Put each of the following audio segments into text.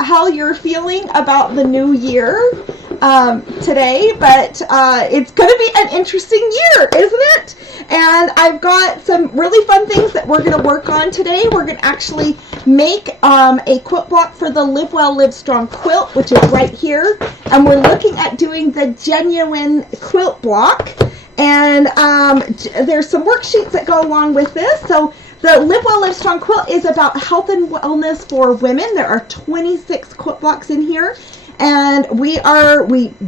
how you're feeling about the new year today, but it's going to be an interesting year, isn't it? And I've got some really fun things that we're going to work on today. We're going to actually make a quilt block for the Live Well, Live Strong quilt, which is right here. And we're looking at doing the genuine quilt block. And there's some worksheets that go along with this. So the Live Well, Live Strong quilt is about health and wellness for women. There are 26 quilt blocks in here. And we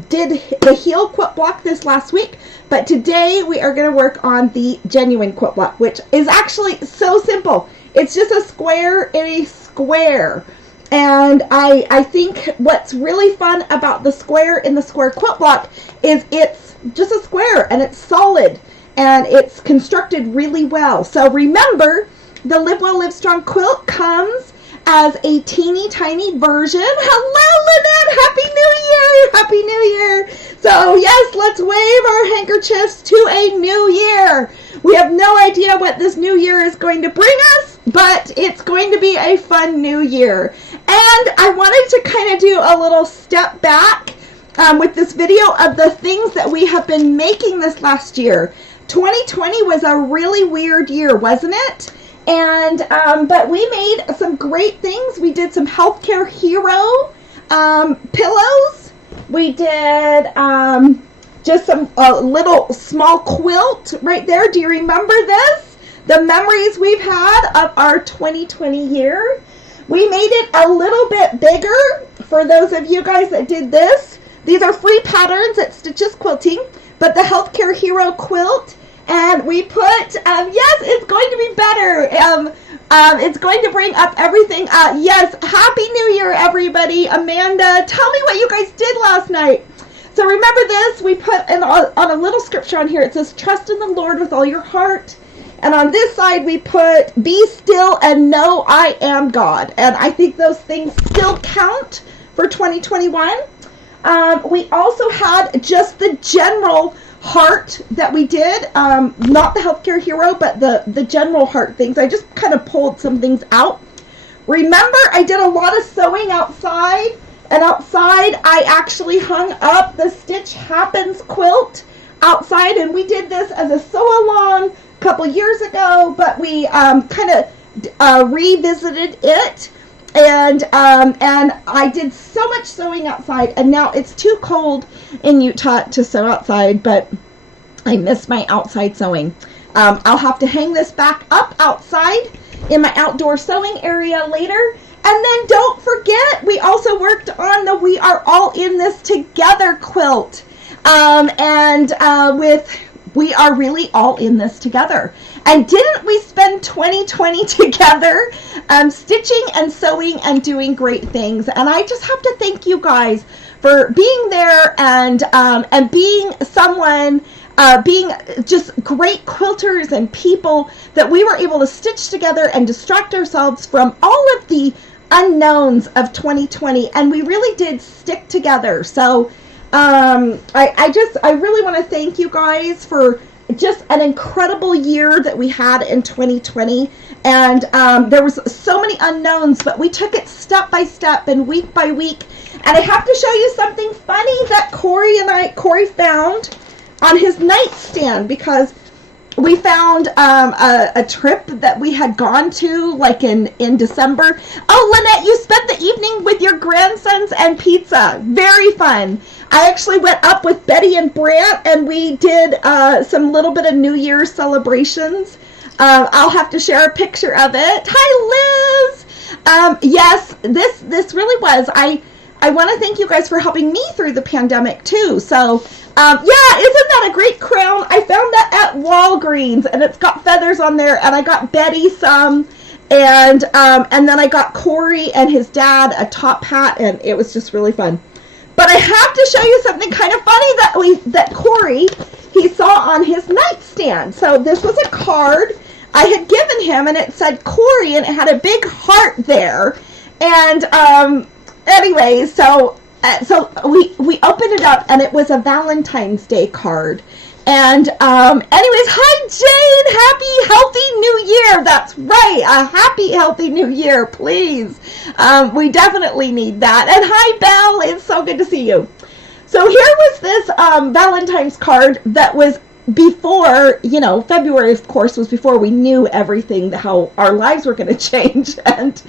did the heel quilt block this last week, but today we are going to work on the genuine quilt block, which is actually so simple. It's just a square in a square. And I think what's really fun about the square in the square quilt block is it's just a square and it's solid and it's constructed really well. So remember, the Live Well, Live Strong quilt comes as a teeny tiny version. Hello, Lynette! Happy New Year! Happy New Year! So yes, let's wave our handkerchiefs to a new year. We have no idea what this new year is going to bring us, but it's going to be a fun new year. And I wanted to kind of do a little step back with this video of the things that we have been making this last year. 2020 was a really weird year, wasn't it? And but we made some great things. We did some Healthcare Hero pillows. We did just some little small quilt right there. Do you remember this? The memories we've had of our 2020 year. We made it a little bit bigger for those of you guys that did this. These are free patterns at Stitches Quilting, but the Healthcare Hero quilt. And we put, yes, it's going to be better. It's going to bring up everything. Yes, Happy New Year, everybody. Amanda, tell me what you guys did last night. So remember this, we put on a little scripture on here. It says, trust in the Lord with all your heart. And on this side, we put, be still and know I am God. And I think those things still count for 2021. We also had just the general heart that we did, not the Healthcare Hero, but the general heart things. I just kind of pulled some things out. Remember, I did a lot of sewing outside, and outside I actually hung up the Stitch Happens quilt outside, and we did this as a sew-along a couple years ago, but we kind of revisited it. And I did so much sewing outside, and now it's too cold in Utah to sew outside, but I miss my outside sewing. I'll have to hang this back up outside in my outdoor sewing area later. And then don't forget, we also worked on the We Are All in This Together quilt. With We Are Really All in This Together. And didn't we spend 2020 together stitching and sewing and doing great things? And I just have to thank you guys for being there and being someone, being just great quilters and people that we were able to stitch together and distract ourselves from all of the unknowns of 2020. And we really did stick together. So I really want to thank you guys for just an incredible year that we had in 2020, and there was so many unknowns, but we took it step by step and week by week. And I have to show you something funny that Corey found on his nightstand, because we found a trip that we had gone to like in December. Oh, Lynette, you spent the evening with your grandsons and pizza. Very fun. I actually went up with Betty and Brant, and we did some little bit of New Year's celebrations. I'll have to share a picture of it. Hi, Liz. Yes, this really was. I want to thank you guys for helping me through the pandemic too. So, yeah, isn't that a great crown? I found that at Walgreens, and it's got feathers on there, and I got Betty some, and then I got Corey and his dad a top hat, and it was just really fun. But I have to show you something kind of funny that Corey, he saw on his nightstand. So this was a card I had given him, and it said Corey, and it had a big heart there. And anyways, so we opened it up, and it was a Valentine's Day card. And anyways, hi Jane, happy healthy new year. That's right, a happy healthy new year, please. We definitely need that. And hi Belle, it's so good to see you. So here was this Valentine's card that was before, you know, February of course was before we knew everything, how our lives were going to change. And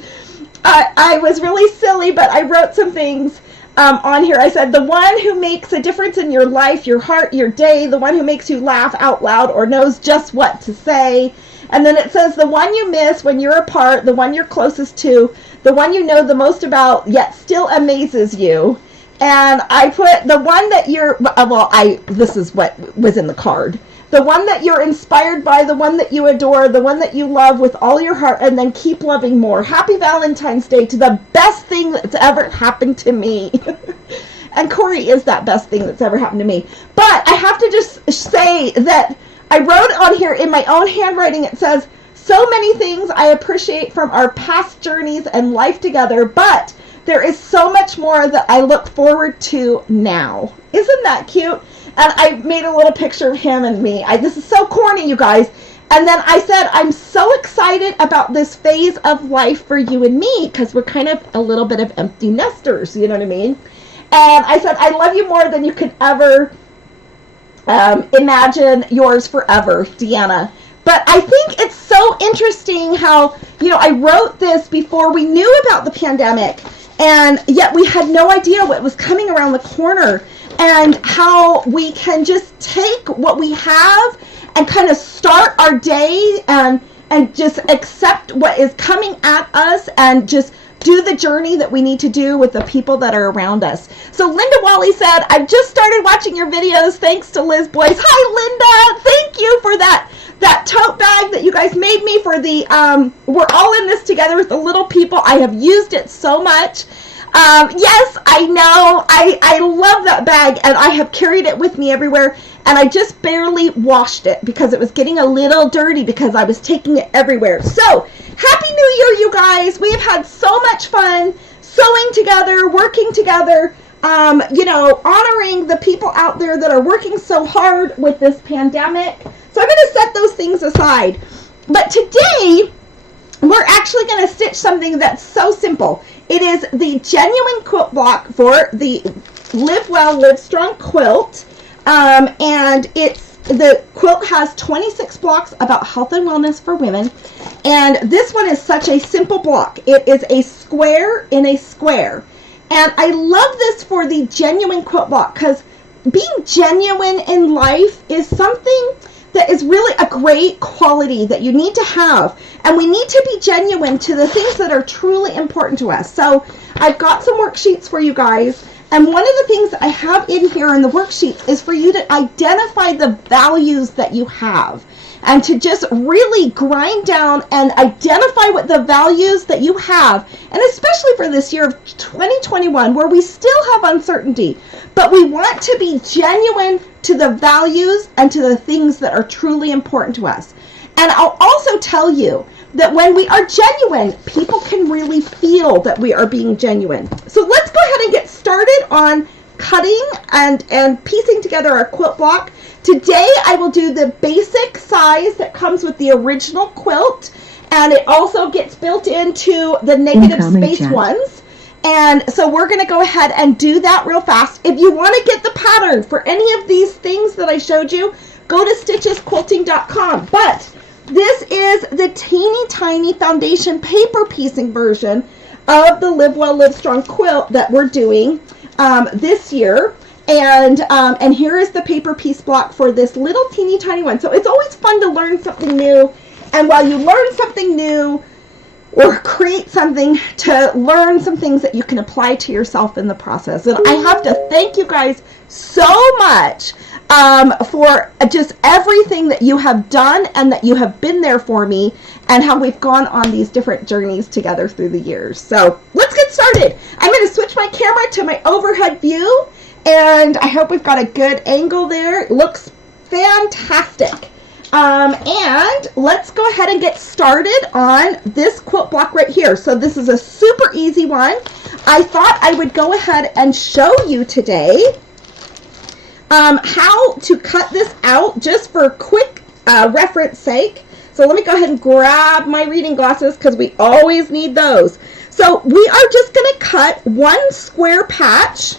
I was really silly, but I wrote some things on here. I said, the one who makes a difference in your life, your heart, your day, the one who makes you laugh out loud or knows just what to say. And then it says, the one you miss when you're apart, the one you're closest to, the one you know the most about yet still amazes you. And I put the one that you're, this is what was in the card. The one that you're inspired by, the one that you adore, the one that you love with all your heart, and then keep loving more. Happy Valentine's Day to the best thing that's ever happened to me. And Corey is that best thing that's ever happened to me. But I have to just say that I wrote on here in my own handwriting, it says, so many things I appreciate from our past journeys and life together, but there is so much more that I look forward to now. Isn't that cute? And I made a little picture of him and me. This is so corny, you guys. And then I said, I'm so excited about this phase of life for you and me, because we're kind of a little bit of empty nesters, you know what I mean? And I said, I love you more than you could ever imagine. Yours forever, Deanna. But I think it's so interesting how, you know, I wrote this before we knew about the pandemic, and yet we had no idea what was coming around the corner, and how we can just take what we have and kind of start our day and just accept what is coming at us and just do the journey that we need to do with the people that are around us. So Linda Wally said, I've just started watching your videos thanks to Liz Boyce. Hi Linda, thank you for that tote bag that you guys made me for the, we're all in this together with the little people. I have used it so much. Yes, I know. I love that bag, and I have carried it with me everywhere, and I just barely washed it because it was getting a little dirty because I was taking it everywhere. So, Happy New Year, you guys. We have had so much fun sewing together, working together, you know, honoring the people out there that are working so hard with this pandemic. So I'm going to set those things aside. But today, we're actually going to stitch something that's so simple. It is the genuine quilt block for the Live Well, Live Strong quilt. And the quilt has 26 blocks about health and wellness for women. And this one is such a simple block. It is a square in a square. And I love this for the genuine quilt block because being genuine in life is something that is really a great quality that you need to have. And we need to be genuine to the things that are truly important to us. So I've got some worksheets for you guys. And one of the things that I have in here in the worksheets is for you to identify the values that you have. And to just really grind down and identify what the values that you have. And especially for this year of 2021 where we still have uncertainty. But we want to be genuine to the values and to the things that are truly important to us. And I'll also tell you that when we are genuine, people can really feel that we are being genuine. So let's go ahead and get started on cutting and piecing together our quilt block. Today I will do the basic size that comes with the original quilt, and it also gets built into the negative space ones. And so we're going to go ahead and do that real fast. If you want to get the pattern for any of these things that I showed you, go to stitchesquilting.com. But this is the teeny tiny foundation paper piecing version of the Live Well, Live Strong quilt that we're doing this year. And here is the paper piece block for this little teeny tiny one. So it's always fun to learn something new. And while you learn something new or create something, to learn some things that you can apply to yourself in the process. And I have to thank you guys so much for just everything that you have done and that you have been there for me and how we've gone on these different journeys together through the years. So let's get started. I'm going to switch my camera to my overhead view, and I hope we've got a good angle there. It looks fantastic. And let's go ahead and get started on this quilt block right here. So this is a super easy one. I thought I would go ahead and show you today how to cut this out just for quick reference sake. So let me go ahead and grab my reading glasses because we always need those. So we are just going to cut one square patch,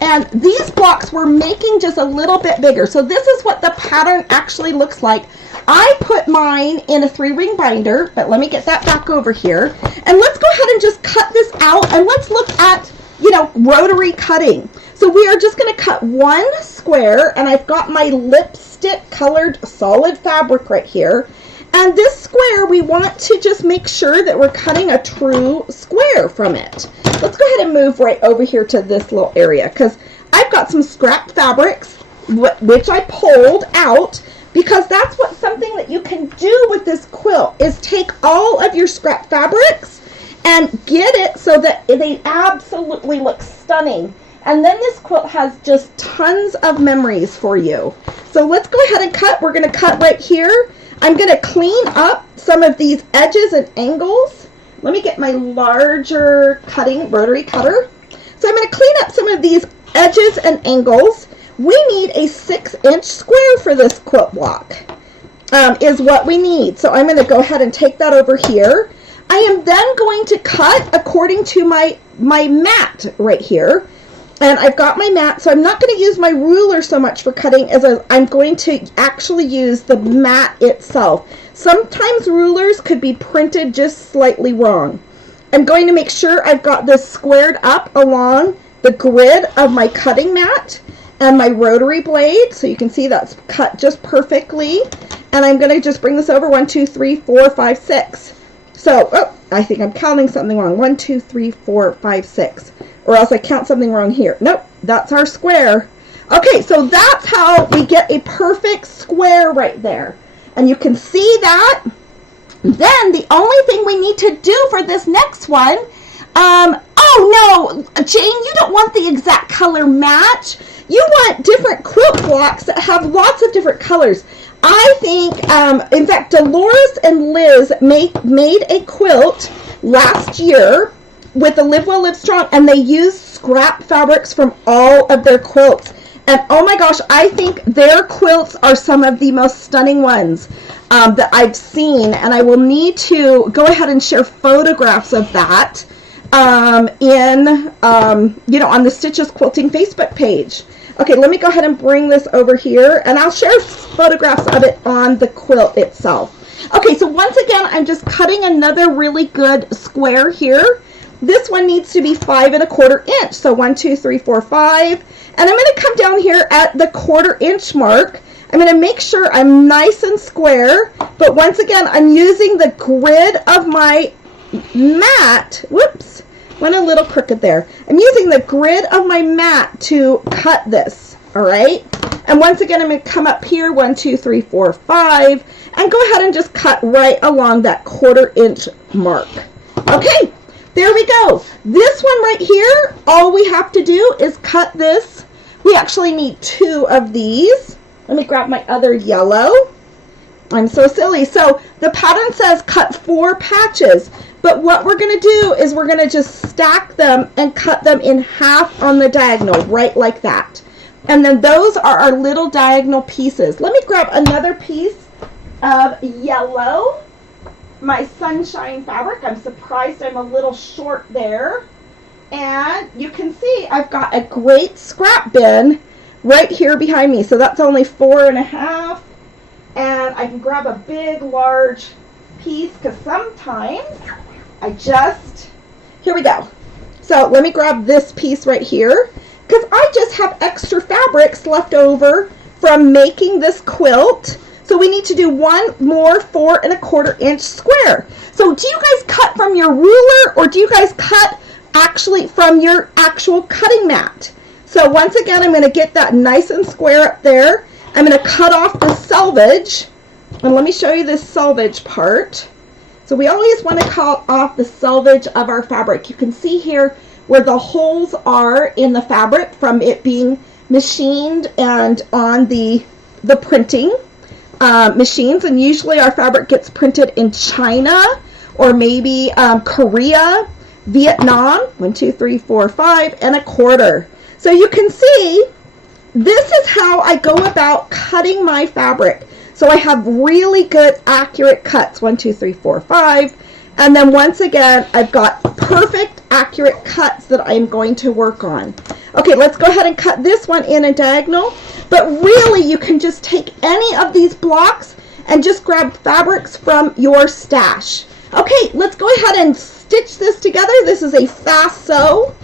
and these blocks we're making just a little bit bigger. So this is what the pattern actually looks like. I put mine in a 3-ring binder, but let me get that back over here. And let's go ahead and just cut this out, and let's look at, you know, rotary cutting. So we are just going to cut one square, and I've got my lipstick colored solid fabric right here. And this square, we want to just make sure that we're cutting a true square from it. Let's go ahead and move right over here to this little area, because I've got some scrap fabrics, which I pulled out, because that's what something that you can do with this quilt is take all of your scrap fabrics and get it so that they absolutely look stunning. And then this quilt has just tons of memories for you. So let's go ahead and cut. We're going to cut right here. I'm going to clean up some of these edges and angles. Let me get my larger rotary cutter. So I'm going to clean up some of these edges and angles. We need a 6-inch square for this quilt block, is what we need. So I'm going to go ahead and take that over here. I am then going to cut according to my mat right here. And I've got my mat, so I'm not going to use my ruler so much for cutting as I'm going to actually use the mat itself. Sometimes rulers could be printed just slightly wrong. I'm going to make sure I've got this squared up along the grid of my cutting mat and my rotary blade, so you can see that's cut just perfectly. And I'm going to just bring this over 1, 2, 3, 4, 5, 6. So, oh, I think I'm counting something wrong. 1, 2, 3, 4, 5, 6. Or else I count something wrong here. Nope, that's our square. Okay, so that's how we get a perfect square right there. And you can see that. Then the only thing we need to do for this next one, oh no, Jane, you don't want the exact color match. You want different quilt blocks that have lots of different colors. I think, in fact, Dolores and Liz made a quilt last year with the Live Well, Live Strong, and they used scrap fabrics from all of their quilts. And oh my gosh, I think their quilts are some of the most stunning ones that I've seen. And I will need to go ahead and share photographs of that on the Stitches Quilting Facebook page. Okay, let me go ahead and bring this over here, and I'll share photographs of it on the quilt itself. Okay, so once again, I'm just cutting another really good square here. This one needs to be 5 1/4 inch. So 1, 2, 3, 4, 5. And I'm going to come down here at the 1/4 inch mark. I'm going to make sure I'm nice and square. But once again, I'm using the grid of my mat. Whoops, went a little crooked there. I'm using the grid of my mat to cut this. All right. And once again, I'm going to come up here, 1, 2, 3, 4, 5. And go ahead and just cut right along that 1/4 inch mark. Okay. There we go. This one right here, all we have to do is cut this. We actually need 2 of these. Let me grab my other yellow. I'm so silly. So the pattern says cut 4 patches. But what we're going to do is we're going to just stack them and cut them in half on the diagonal, right like that. And then those are our little diagonal pieces. Let me grab another piece of yellow. My sunshine fabric. I'm surprised I'm a little short there. And you can see I've got a great scrap bin right here behind me. So that's only 4 1/2. And I can grab a big, large piece because sometimes here we go. So let me grab this piece right here because I just have extra fabrics left over from making this quilt. So we need to do one more 4 1/4 inch square. So do you guys cut from your ruler or do you guys cut actually from your actual cutting mat? So once again, I'm going to get that nice and square up there. I'm going to cut off the selvage. And let me show you this selvage part. So we always want to cut off the selvage of our fabric. You can see here where the holes are in the fabric from it being machined and on the printing machines. And usually our fabric gets printed in China or maybe Korea, Vietnam, 1, 2, 3, 4, 5 1/4. So you can see this is how I go about cutting my fabric. So I have really good accurate cuts, 1, 2, 3, 4, 5. And then once again, I've got perfect accurate cuts that I'm going to work on. Okay, let's go ahead and cut this one in a diagonal. But really, you can just take any of these blocks and just grab fabrics from your stash. Okay, let's go ahead and stitch this together. This is a fast sew.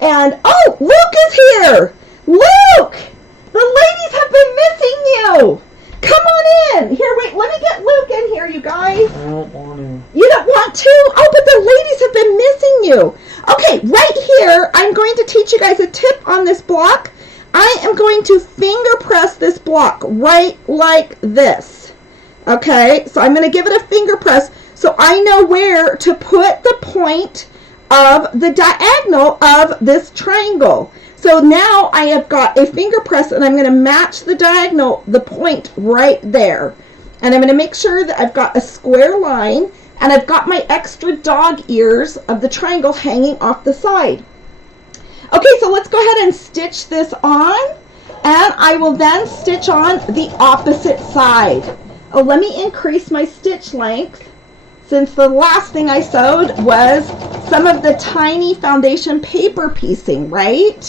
And, oh, Luke is here. Luke! The ladies have been missing you. Come on in. Here, wait, let me get Luke in here, you guys. I don't want to. You don't want to? Oh, but the ladies have been missing you. Okay, right here, I'm going to teach you guys a tip on this block. I am going to finger press this block right like this. Okay, so I'm going to give it a finger press so I know where to put the point of the diagonal of this triangle. So now I have got a finger press and I'm going to match the diagonal, the point right there. And I'm going to make sure that I've got a square line and I've got my extra dog ears of the triangle hanging off the side. Okay, so let's go ahead and stitch this on, and I will then stitch on the opposite side. Oh, let me increase my stitch length, since the last thing I sewed was some of the tiny foundation paper piecing, right?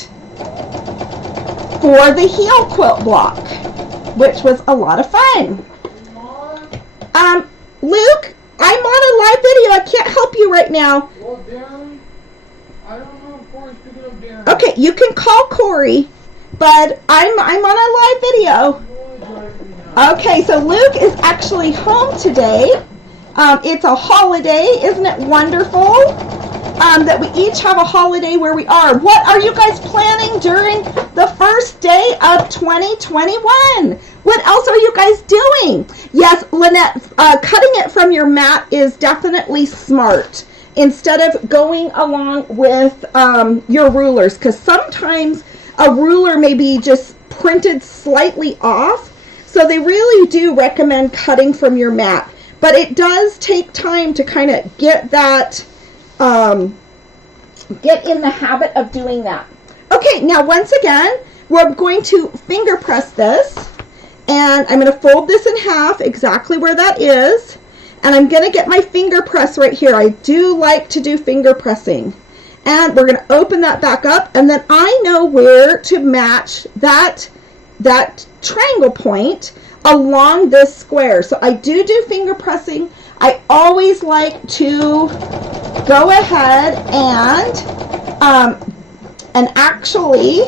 For the heel quilt block, which was a lot of fun. Luke, I'm on a live video. I can't help you right now. Well, Darren, I don't know if Corey's picking up Darren. Okay, you can call Corey, but I'm on a live video. Okay, so Luke is actually home today. It's a holiday. Isn't it wonderful that we each have a holiday where we are? What are you guys planning during the first day of 2021? What else are you guys doing? Yes, Lynette, cutting it from your mat is definitely smart instead of going along with your rulers, because sometimes a ruler may be just printed slightly off. So they really do recommend cutting from your mat. But it does take time to kind of get that, get in the habit of doing that. Okay, now once again, we're going to finger press this. And I'm going to fold this in half exactly where that is. And I'm going to get my finger press right here. I do like to do finger pressing. And we're going to open that back up. And then I know where to match that triangle point along this square. So I do finger pressing. I always like to go ahead and actually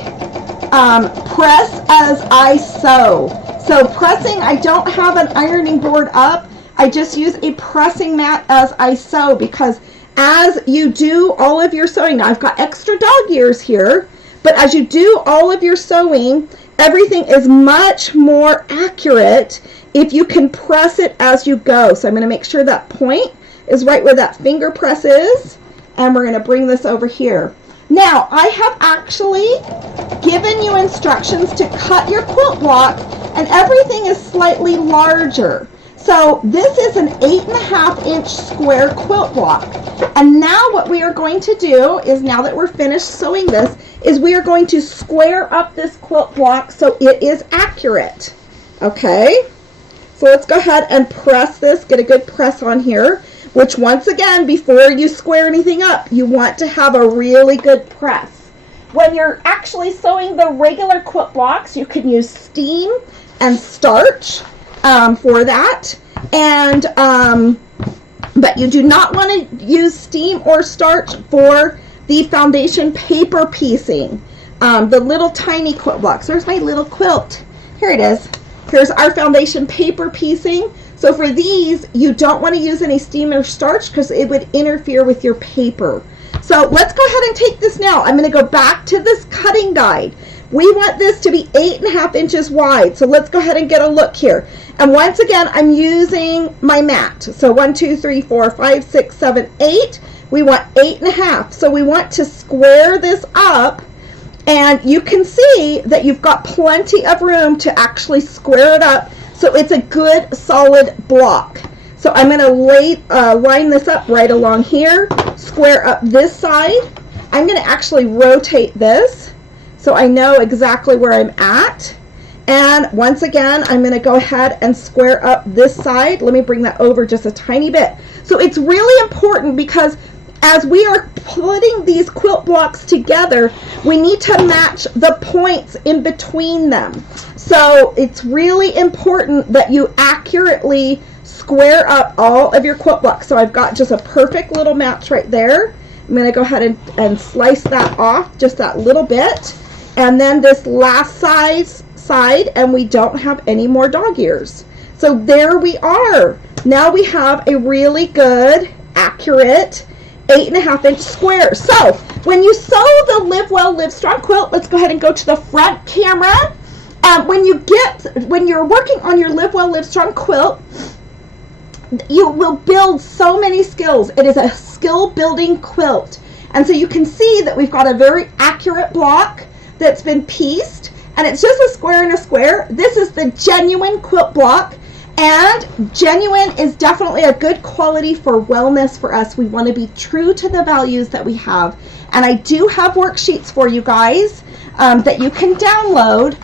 press as I sew. So pressing, I don't have an ironing board up. I just use a pressing mat as I sew, because as you do all of your sewing, now I've got extra dog ears here, but as you do all of your sewing, everything is much more accurate if you can press it as you go. So I'm going to make sure that point is right where that finger press is, and we're going to bring this over here. Now, I have actually given you instructions to cut your quilt block, and everything is slightly larger. So this is an 8.5 inch square quilt block. And now what we are going to do is, now that we're finished sewing this, is we are going to square up this quilt block so it is accurate. Okay? So let's go ahead and press this, get a good press on here, which once again, before you square anything up, you want to have a really good press. When you're actually sewing the regular quilt blocks, you can use steam and starch for that. And but you do not want to use steam or starch for the foundation paper piecing. The little tiny quilt blocks. There's my little quilt. Here it is. Here's our foundation paper piecing. So for these, you don't want to use any steam or starch because it would interfere with your paper. So let's go ahead and take this now. I'm going to go back to this cutting guide. We want this to be 8.5 inches wide. So let's go ahead and get a look here. And once again, I'm using my mat. So 1, 2, 3, 4, 5, 6, 7, 8. We want 8.5. So we want to square this up. And you can see that you've got plenty of room to actually square it up so it's a good solid block. So I'm going to line this up right along here, square up this side. I'm going to actually rotate this so I know exactly where I'm at. And once again, I'm going to go ahead and square up this side. Let me bring that over just a tiny bit. So it's really important because as we are putting these quilt blocks together, we need to match the points in between them. So it's really important that you accurately square up all of your quilt blocks. So I've got just a perfect little match right there. I'm going to go ahead and slice that off just that little bit. And then this last side, and we don't have any more dog ears. So there we are. Now we have a really good, accurate 8.5-inch square. So when you sew the Live Well, Live Strong quilt, let's go ahead and go to the front camera. When you're working on your Live Well, Live Strong quilt, you will build so many skills. It is a skill building quilt. And so you can see that we've got a very accurate block that's been pieced, and it's just a square and a square. This is the genuine quilt block. And genuine is definitely a good quality for wellness for us. We want to be true to the values that we have. And I do have worksheets for you guys that you can download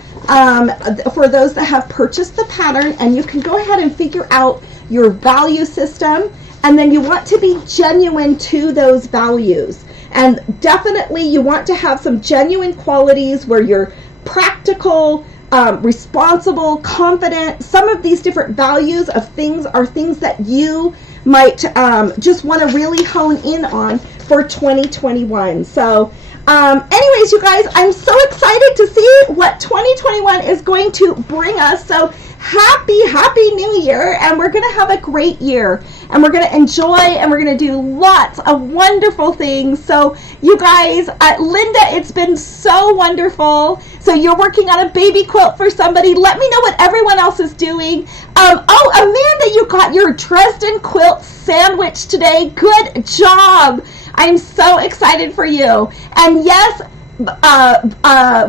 for those that have purchased the pattern. And you can go ahead and figure out your value system. And then you want to be genuine to those values. And definitely you want to have some genuine qualities where you're practical, responsible, confident. Some of these different values of things are things that you might just want to really hone in on for 2021. So anyways, you guys, I'm so excited to see what 2021 is going to bring us. So happy new year, and we're going to have a great year, and we're going to enjoy, and we're going to do lots of wonderful things. So you guys, Linda, it's been so wonderful. So you're working on a baby quilt for somebody. Let me know what everyone else is doing. Oh, Amanda, you got your Dresden quilt sandwich today. Good job. I'm so excited for you. And yes,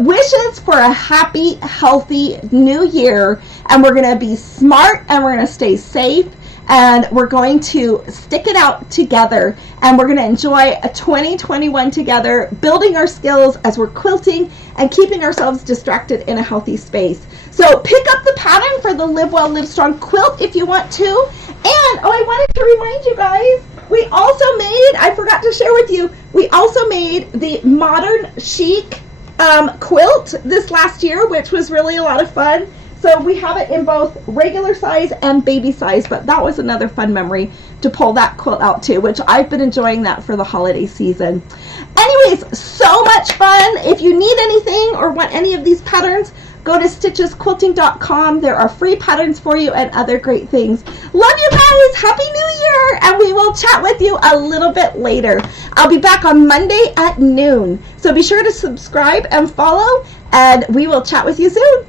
wishes for a happy, healthy new year. And we're going to be smart, and we're going to stay safe, and we're going to stick it out together, and we're going to enjoy a 2021 together, building our skills as we're quilting and keeping ourselves distracted in a healthy space. So pick up the pattern for the Live Well, Live Strong quilt if you want to. And I wanted to remind you guys, we also made, I forgot to share with you, we also made the Modern Chic quilt this last year, which was really a lot of fun. So we have it in both regular size and baby size, but that was another fun memory to pull that quilt out too, which I've been enjoying that for the holiday season. Anyways, so much fun. If you need anything or want any of these patterns, go to stitchesquilting.com. There are free patterns for you and other great things. Love you guys. Happy New Year. And we will chat with you a little bit later. I'll be back on Monday at noon. So be sure to subscribe and follow, and we will chat with you soon.